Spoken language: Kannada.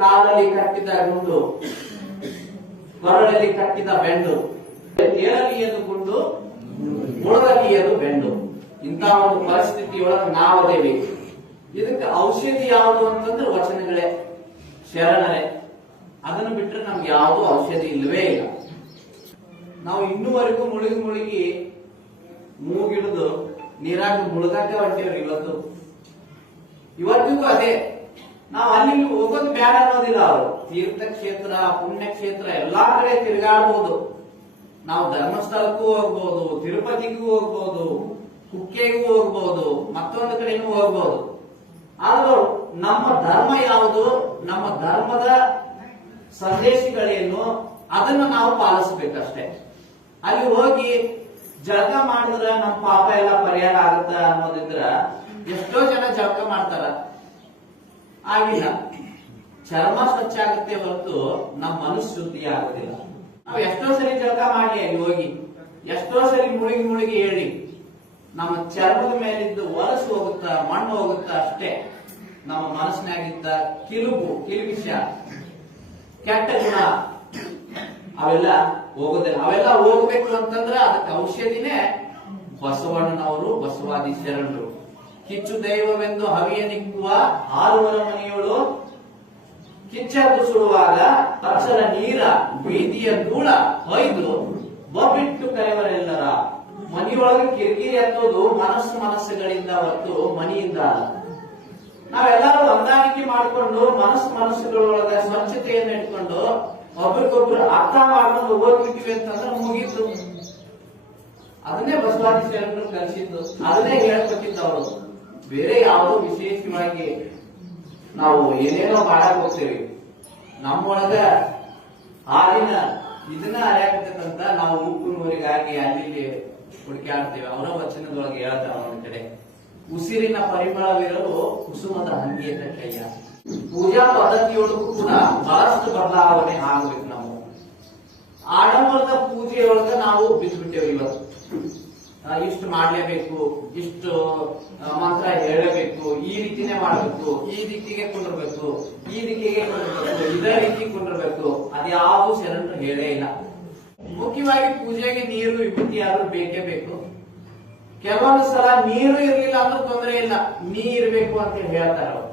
ಕಾಲಲ್ಲಿ ಕಟ್ಟಿದ ಗುಂಡು ಕೊರಳಲ್ಲಿ ಕಟ್ಟಿದ ಬೆಂಡು ತೇರಲಿಯದು ಗುಂಡು ಮುಳಗಲಿಯದು ಬೆಂಡು. ಇಂತಹ ಒಂದು ಪರಿಸ್ಥಿತಿಯೊಳಗೆ ನಾವದೇವಿ ಇದಕ್ಕೆ ಔಷಧಿ ಯಾವುದು ಅಂತಂದ್ರೆ ವಚನಗಳೇ, ಶರಣರೇ. ಅದನ್ನು ಬಿಟ್ಟರೆ ನಮ್ಗೆ ಯಾವುದು ಔಷಧಿ ಇಲ್ಲವೇ ಇಲ್ಲ. ನಾವು ಇನ್ನೂವರೆಗೂ ಮುಳುಗಿ ಮುಳುಗಿ ಮೂಗಿಡಿದು ನೀರಾಗಿ ಮುಳುಗಾಕ ಹೊಂಟೇವ್ರಿ ಇವತ್ತು. ಇವತ್ತಿಗೂ ಅದೇ. ನಾವು ಅಲ್ಲಿ ಹೋಗೋದು ಬ್ಯಾಡ ಅನ್ನೋದಿಲ್ಲ ಅವರು. ತೀರ್ಥಕ್ಷೇತ್ರ, ಪುಣ್ಯಕ್ಷೇತ್ರ ಎಲ್ಲಾ ಕಡೆ ತಿರುಗಾಡಬಹುದು ನಾವು ಧರ್ಮಸ್ಥಳಕ್ಕೂ ಹೋಗ್ಬೋದು, ತಿರುಪತಿಗೂ ಹೋಗ್ಬೋದು, ಕುಕ್ಕೆಗೂ ಹೋಗ್ಬೋದು, ಮತ್ತೊಂದು ಕಡೆನೂ ಹೋಗ್ಬೋದು. ಆದ್ರೂ ನಮ್ಮ ಧರ್ಮ ಯಾವುದು? ನಮ್ಮ ಧರ್ಮದ ಸಂದೇಶಗಳೇನು? ಅದನ್ನು ನಾವು ಪಾಲಿಸ್ಬೇಕಷ್ಟೇ. ಅಲ್ಲಿ ಹೋಗಿ ಜಳಕ ಮಾಡಿದ್ರ ನಮ್ಮ ಪಾಪ ಎಲ್ಲ ಪರಿಹಾರ ಆಗುತ್ತ ಅನ್ನೋದಿದ್ರ ಎಷ್ಟೋ ಜನ ಜಳಕ ಮಾಡ್ತಾರ. ಆಗಿಲ್ಲ. ಚರ್ಮ ಸ್ವಚ್ಛ ಆಗುತ್ತೆ ಹೊರತು ನಮ್ಮ ಮನಸ್ಸು ಶುದ್ಧಿ ಆಗೋದಿಲ್ಲ. ನಾವು ಎಷ್ಟೋ ಸರಿ ಜಳಕ ಮಾಡಿ ಅಲ್ಲಿ ಹೋಗಿ, ಎಷ್ಟೋ ಸರಿ ಮುಳುಗಿ ಮುಳುಗಿ ಹೇಳಿ, ನಮ್ಮ ಚರ್ಮದ ಮೇಲಿದ್ದು ಹೊಲಸು ಹೋಗುತ್ತಾ, ಮಣ್ಣು ಹೋಗುತ್ತಾ ಅಷ್ಟೇ ನಮ್ಮ ಮನಸ್ಸಿನಾಗಿದ್ದ ಕಿಲುಬು ಕಿಲುಬಿಷ ಕೆಟ್ಟ ಗುಣ ಅವೆಲ್ಲ ಹೋಗೋದಿಲ್ಲ. ಅವೆಲ್ಲ ಹೋಗ್ಬೇಕು ಅಂತಂದ್ರೆ ಅದಕ್ಕೆ ಔಷಧಿನೇ ಬಸವಣ್ಣನವರು, ಬಸವಾದಿ ಶರಣರು. ಕಿಚ್ಚು ದೈವವೆಂದು ಹವಿಯ ನಿಕ್ಕುವ ಆರುವರ ಮನೆಯೋಳು ಕಿಚ್ಚದ್ದು ಸುಡುವಾಗ ಅಕ್ಷರ ನೀರ, ಬೀದಿಯ ಧೂಳ ಹೊಯ್ದು ಬೊಬ್ಬಿಟ್ಟು ಕರೆಯವರೆಲ್ಲರ ಮನೆಯೊಳಗೆ ಕಿರಿಕಿರಿ ಅನ್ನೋದು ಮನಸ್ಸು ಮನಸ್ಸುಗಳಿಂದ ಹೊತ್ತು ಮನೆಯಿಂದ ನಾವೆಲ್ಲರೂ ಹೊಂದಾಣಿಕೆ ಮಾಡಿಕೊಂಡು ಮನಸ್ಸು ಮನಸ್ಸುಗಳೊಳಗೆ ಸ್ವಚ್ಛತೆಯನ್ನು ಇಟ್ಕೊಂಡು ಒಬ್ರಿಗೊಬ್ರು ಅರ್ಥ ಮಾಡ್ಕೊಂಡು ಹೋಗ್ಬಿಟ್ಟಿವಿ ಅಂತಂದ್ರೆ ಮುಗೀತು. ಅದನ್ನೇ ಬಸವಾದಿ ಶರಣರು ಕಲಿಸಿದ್ದು. ಅದನ್ನೇ ಹೇಳ್ಕೊಟ್ಟಿದ್ದವರು ಬೇರೆ ಯಾವುದೋ ವಿಶೇಷವಾಗಿ ನಾವು ಏನೇನೋ ಮಾಡಕ್ ಹೋಗ್ತೇವೆ. ನಮ್ಮೊಳಗ ಹಾಲಿನ ಇದನ್ನ ಅರಿಯಾಕತಕ್ಕಂತ ನಾವು ಉಪ್ಪಿನವರಿಗಾಗಿ ಅಲ್ಲಿ ಹುಡುಕಾಡ್ತೇವೆ ಅವರ ವಚನದೊಳಗೆ ಹೇಳ್ತಾರ ಒಂದ್ ಕಡೆ. ಉಸಿರಿನ ಪರಿಮಳವಿರಲು ಕುಸುಮದ ಹಂಗಿಯದ ಕೈಯ. ಪೂಜಾ ಪದ್ಧತಿಯೊಳಗೂ ಕೂಡ ಬಹಳಷ್ಟು ಬದಲಾವಣೆ ಆಗ್ಬೇಕು ನಾವು ಆಡಂಬರದ ಪೂಜೆಯೊಳಗ ನಾವು ಬಿದ್ದ್ಬಿಟ್ಟೇವೆ ಇವತ್ತು. ಇಷ್ಟು ಮಾಡ್ಲೇಬೇಕು, ಇಷ್ಟು ಮಾತ್ರ ಹೇಳಬೇಕು, ಈ ರೀತಿನೇ ಮಾಡಬೇಕು, ಈ ರೀತಿಗೆ ಕುಂದಿರ್ಬೇಕು ಈ ರೀತಿಗೆ ಕುಂದಿರ್ಬೇಕು ಇದೇ ರೀತಿ ಕುಂದಿರ್ಬೇಕು ಅದ್ಯಾವುದು ಶರಣರು ಹೇಳೇ ಇಲ್ಲ. ಮುಖ್ಯವಾಗಿ ಪೂಜೆಗೆ ನೀರು, ವಿಭೂತಿ ಯಾರು ಬೇಕೇ ಬೇಕು. ಕೆಲವೊಂದು ಸಲ ನೀರು ಇರಲಿಲ್ಲ ಅಂದ್ರೂ ತೊಂದರೆ ಇಲ್ಲ. ನೀ ಇರಬೇಕು ಅಂತ ಹೇಳಿ ಹೇಳ್ತಾರೆ ಅವ್ರು